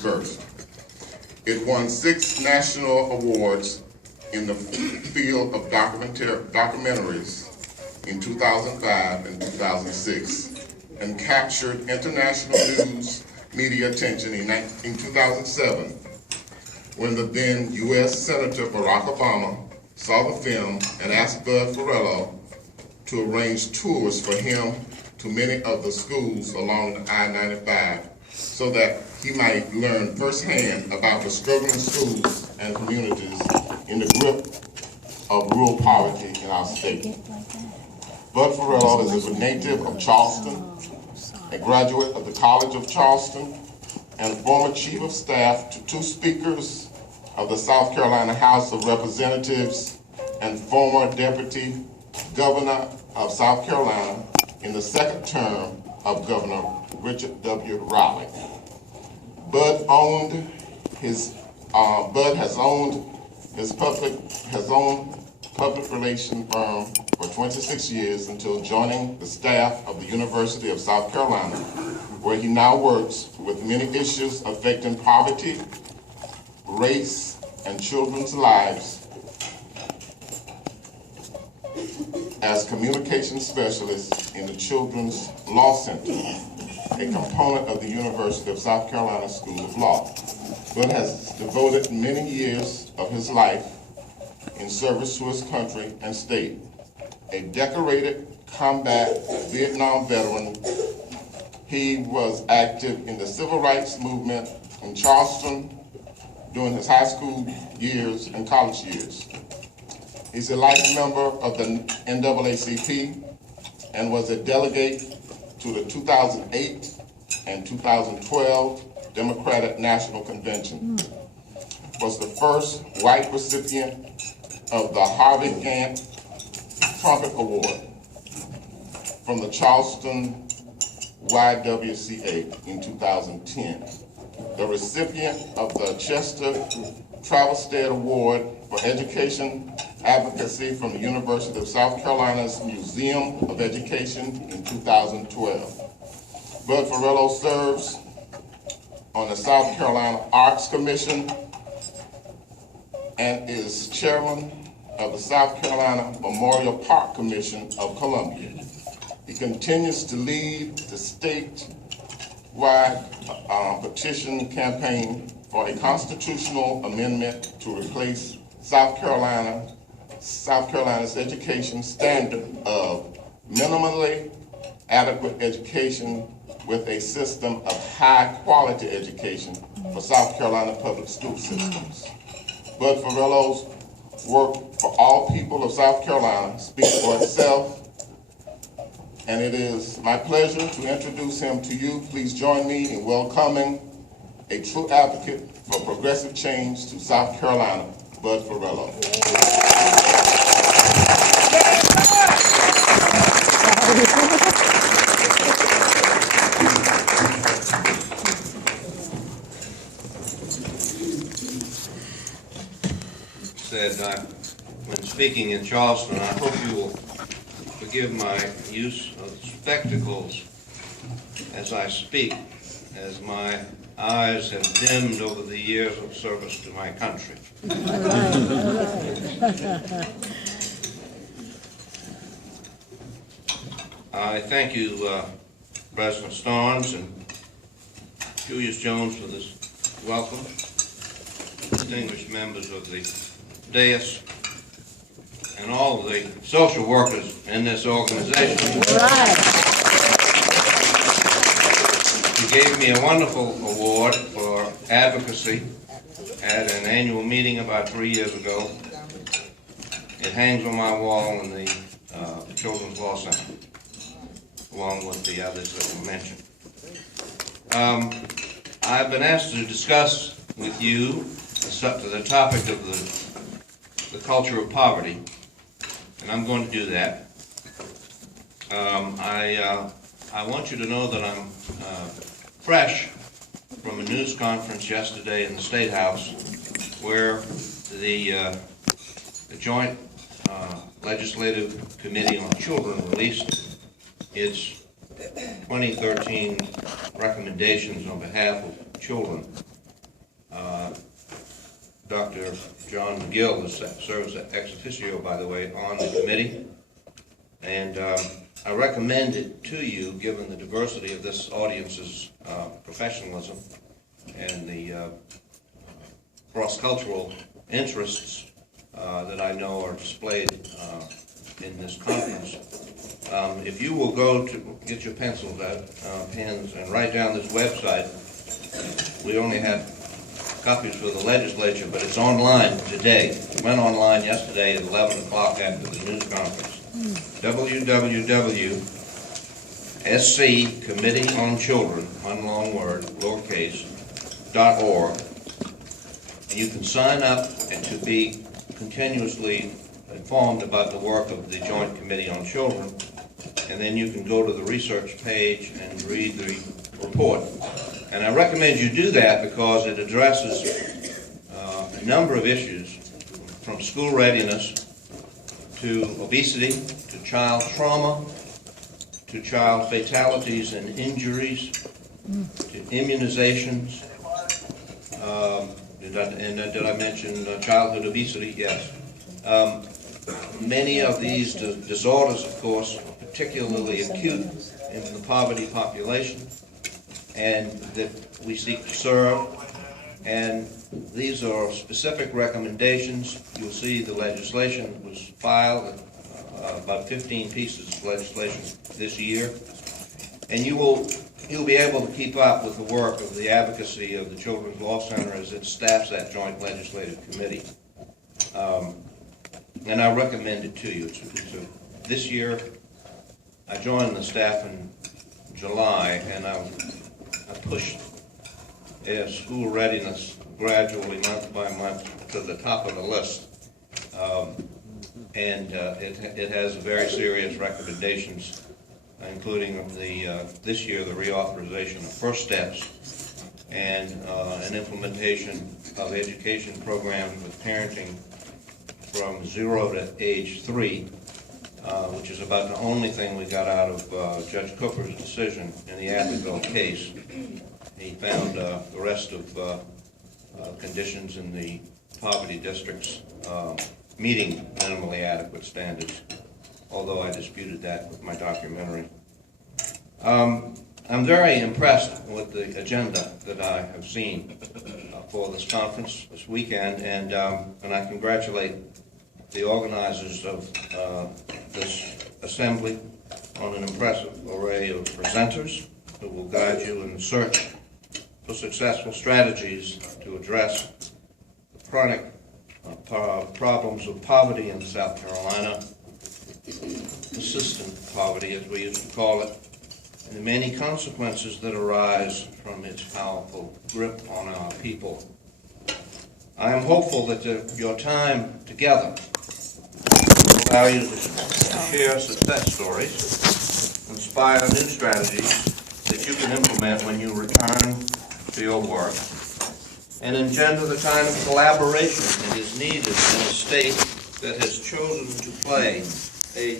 dispersed. It won 6 national awards in the field of documentaries in 2005 and 2006, and captured international news media attention in 2007 when the then U.S. Senator Barack Obama saw the film and asked Bud Ferillo to arrange tours for him to many of the schools along the I-95 so that he might learn firsthand about the struggling schools and communities in the grip of rural poverty in our state. Bud Ferillo is a native of Charleston, a graduate of the College of Charleston, and former chief of staff to 2 speakers of the South Carolina House of Representatives and former deputy governor of South Carolina in the 2nd term of Governor Richard W. Raleigh. Bud has owned public relation firm for 26 years until joining the staff of the University of South Carolina, where he now works with many issues affecting poverty, race, and children's lives as communication specialist in the Children's Law Center, a component of the University of South Carolina School of Law. Bud has devoted many years of his life in service to his country and state. A decorated combat Vietnam veteran, he was active in the civil rights movement in Charleston during his high school years and college years. He's a life member of the NAACP and was a delegate to the 2008 and 2012 Democratic National Convention. Was the first white recipient of the Harvey Gantt Trumpet Award from the Charleston YWCA in 2010. The recipient of the Chester Travelstead Award for Education Advocacy from the University of South Carolina's Museum of Education in 2012. Bud Ferillo serves on the South Carolina Arts Commission and is chairman of the South Carolina Memorial Park Commission of Columbia. He continues to lead the statewide petition campaign for a constitutional amendment to replace South Carolina's education standard of minimally adequate education with a system of high-quality education for South Carolina public school systems. Bud Ferillo's work for all people of South Carolina speaks for itself, and it is my pleasure to introduce him to you. Please join me in welcoming a true advocate for progressive change to South Carolina, Bud Ferillo. Said when speaking in Charleston, I hope you will forgive my use of spectacles as I speak, as my eyes have dimmed over the years of service to my country. I thank you, President Starnes and Julius Jones, for this welcome. Distinguished members of the dais and all of the social workers in this organization. You gave me a wonderful award for advocacy at an annual meeting about 3 years ago. It hangs on my wall in the Children's Law Center, along with the others that were mentioned. I've been asked to discuss with you the topic of the culture of poverty, and I'm going to do that. I want you to know that I'm fresh from a news conference yesterday in the State House where the Joint Legislative Committee on Children released its 2013 recommendations on behalf of children Dr. John McGill serves ex officio, by the way, on the committee. And I recommend it to you, given the diversity of this audience's professionalism and the cross-cultural interests that I know are displayed in this conference. If you will go to get your pencils out, pens, and write down this website. We only have copies for the legislature, but it's online today. It went online yesterday at 11 o'clock after the news conference. www.SC Committee on Children, one long word, lowercase, .org. And you can sign up and to be continuously informed about the work of the Joint Committee on Children. And then you can go to the research page and read the report. And I recommend you do that because it addresses a number of issues, from school readiness to obesity, to child trauma, to child fatalities and injuries, to immunizations. Did I mention childhood obesity? Yes. Many of these disorders, of course, particularly acute in the poverty population, and that we seek to serve. And these are specific recommendations. You'll see the legislation was filed, about 15 pieces of legislation this year. And you'll be able to keep up with the work of the advocacy of the Children's Law Center as it staffs that joint legislative committee. And I recommend it to you. This year, I joined the staff in July, and I pushed school readiness gradually, month by month, to the top of the list. It has very serious recommendations, including this year the reauthorization of First Steps and an implementation of education programs with parenting from 0 to age 3, which is about the only thing we got out of Judge Cooper's decision in the Abbeville case. He found the rest of conditions in the poverty districts meeting minimally adequate standards, although I disputed that with my documentary. I'm very impressed with the agenda that I have seen for this conference this weekend, and I congratulate the organizers of this assembly on an impressive array of presenters who will guide you in the search for successful strategies to address the chronic problems of poverty in South Carolina, persistent poverty as we used to call it, and the many consequences that arise from its powerful grip on our people. I am hopeful that your time together will allow you to share success stories, inspire new strategies that you can implement when you return to your work, and engender the kind of collaboration that is needed in a state that has chosen to play a